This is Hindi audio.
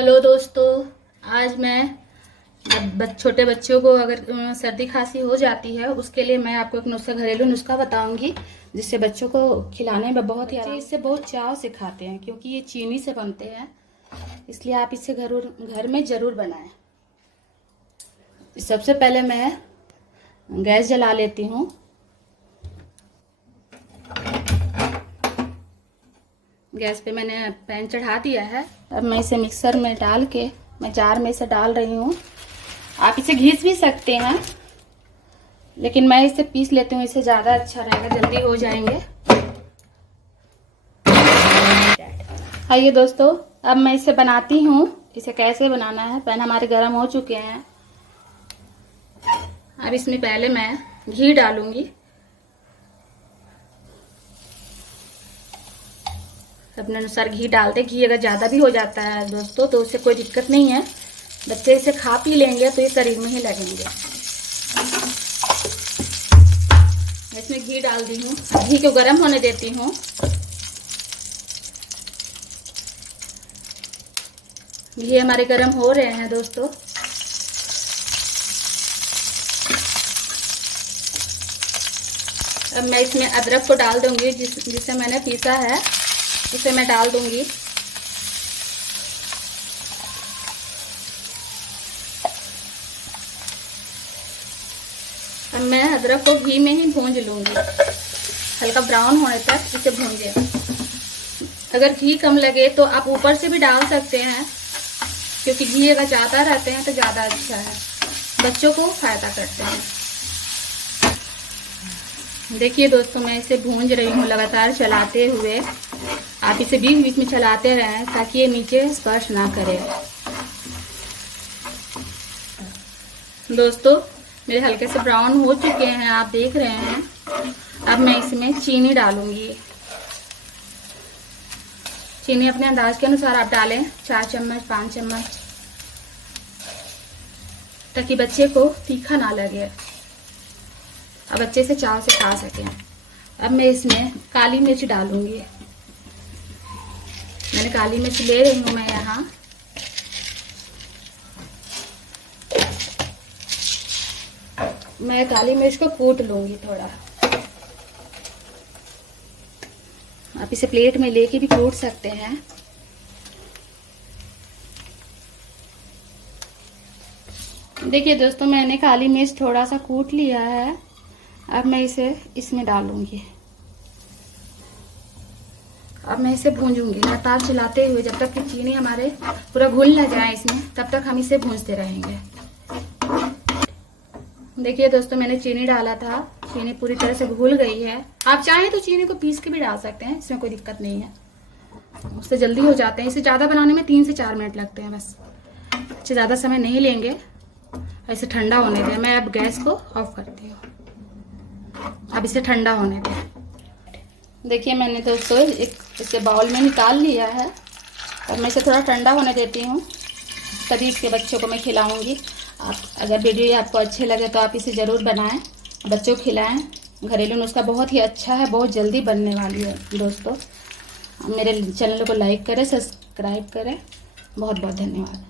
हेलो दोस्तों, आज मैं छोटे बच्चों को अगर सर्दी खांसी हो जाती है उसके लिए मैं आपको एक घरेलू नुस्खा बताऊंगी जिससे बच्चों को खिलाने में बहुत ही इससे बहुत चाव से खाते हैं क्योंकि ये चीनी से बनते हैं। इसलिए आप इसे घर में ज़रूर बनाएं। सबसे पहले मैं गैस जला लेती हूँ। गैस पे मैंने पैन चढ़ा दिया है। अब मैं इसे मिक्सर में डाल के मैं जार में इसे डाल रही हूँ। आप इसे घिस भी सकते हैं, लेकिन मैं इसे पीस लेती हूँ, इससे ज़्यादा अच्छा रहेगा, जल्दी हो जाएंगे। आइए दोस्तों, अब मैं इसे बनाती हूँ। इसे कैसे बनाना है, पैन हमारे गर्म हो चुके हैं। अब इसमें पहले मैं घी डालूंगी। अपने अनुसार घी डालते। घी अगर ज़्यादा भी हो जाता है दोस्तों तो उससे कोई दिक्कत नहीं है, बच्चे इसे खा पी लेंगे तो ये शरीर में ही लगेंगे। इसमें घी डाल दी हूँ। घी को गर्म होने देती हूँ। घी हमारे गर्म हो रहे हैं दोस्तों। अब मैं इसमें अदरक को डाल दूंगी, जिसे मैंने पीसा है उसे मैं डाल दूंगी। अब मैं अदरक को घी में ही भूंज लूंगी, हल्का ब्राउन होने तक इसे भूंजे। अगर घी कम लगे तो आप ऊपर से भी डाल सकते हैं, क्योंकि घी अगर ज़्यादा रहते हैं तो ज़्यादा अच्छा है, बच्चों को फायदा करते हैं। देखिए दोस्तों, मैं इसे भूंज रही हूँ लगातार चलाते हुए। आप इसे बीच बीच में चलाते रहें ताकि ये नीचे स्पर्श ना करे। दोस्तों, मेरे हल्के से ब्राउन हो चुके हैं, आप देख रहे हैं। अब मैं इसमें चीनी डालूंगी। चीनी अपने अंदाज के अनुसार आप डालें, 4 चम्मच 5 चम्मच, ताकि बच्चे को तीखा ना लगे और बच्चे से चाव से खा सकें। अब मैं इसमें काली मिर्च डालूंगी। मैंने काली मिर्च ले रही हूँ मैं यहाँ। मैं काली मिर्च को कूट लूंगी थोड़ा। आप इसे प्लेट में लेके भी कूट सकते हैं। देखिए दोस्तों, मैंने काली मिर्च थोड़ा सा कूट लिया है। अब मैं इसे इसमें डालूंगी। अब मैं इसे भूंजूंगी लगातार चलाते हुए जब तक कि चीनी हमारे पूरा घुल ना जाए इसमें, तब तक हम इसे भूंजते रहेंगे। देखिए दोस्तों, मैंने चीनी डाला था, चीनी पूरी तरह से घुल गई है। आप चाहें तो चीनी को पीस के भी डाल सकते हैं, इसमें कोई दिक्कत नहीं है, उससे जल्दी हो जाते हैं। इसे ज़्यादा बनाने में 3 से 4 मिनट लगते हैं बस, इससे ज़्यादा समय नहीं लेंगे। इसे ठंडा होने दें। मैं अब गैस को ऑफ करती हूँ। अब इसे ठंडा होने दें। देखिए, मैंने दोस्तों इसे बाउल में निकाल लिया है। और मैं इसे थोड़ा ठंडा होने देती हूँ, तभी इसके बच्चों को मैं खिलाऊंगी। आप अगर वीडियो आपको अच्छे लगे तो आप इसे ज़रूर बनाएं, बच्चों को खिलाएं। घरेलू नुस्खा बहुत ही अच्छा है, बहुत जल्दी बनने वाली है दोस्तों। मेरे चैनल को लाइक करें, सब्सक्राइब करें। बहुत बहुत धन्यवाद।